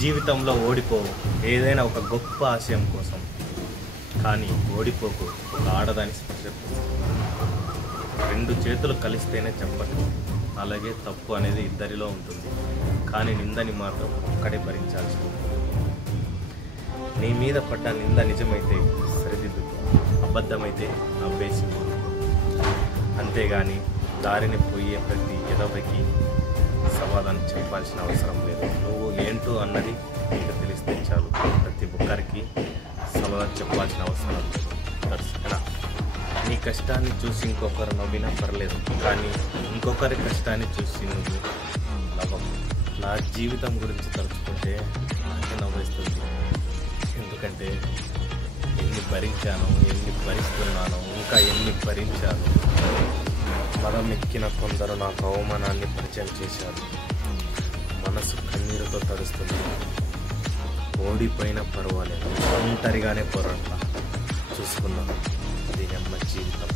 జీవితంలో ఓడిపోవు, ఏదైనా ఒక గొప్ప ఆశయం కోసం. కానీ ఓడిపోకు ఒక ఆడదాని స్పర్శ కోసం. రెండు చేతులు కలిస్తేనే చెప్పచ్చు. అలాగే తప్పు అనేది ఇద్దరిలో ఉంటుంది, కానీ నిందని మాత్రం ఒక్కడే భరించాల్సి ఉంటుంది. నీ మీద పడ్డ నింద నిజమైతే సరిదిద్దుకో, అబద్ధమైతే నవ్వేసి. అంతేగాని దారిని పోయే ప్రతి ఎదవకి సమాధానం చెప్పాల్సిన అవసరం లేదు. నువ్వు ఏంటో అన్నది నీకు తెలిస్తే చాలు. ప్రతి ఒక్కరికి సమాధానం చెప్పాల్సిన అవసరం లేదు. దర్శకనా, నీ కష్టాన్ని చూసి ఇంకొకరు నవ్వినా పర్లేదు, కానీ ఇంకొకరి కష్టాన్ని చూసి నువ్వు నవ్వకు. నా జీవితం గురించి తలుచుకుంటే నాకే నవ్వేస్తుంది. ఎందుకంటే ఎన్ని భరించాను, ఎన్ని భరిస్తున్నాను, ఇంకా ఎన్ని భరించాను. మదం ఎక్కిన కొందరు నాకు అవమానాన్ని పరిచయం చేశారు. మనసు కన్నీరుతో తడుస్తుంది. ఓడిపోయినా పర్వాలేదు, ఒంటరిగానే పోరాడతా. చూసుకున్నాను. అది నెమ్మ జీవితం.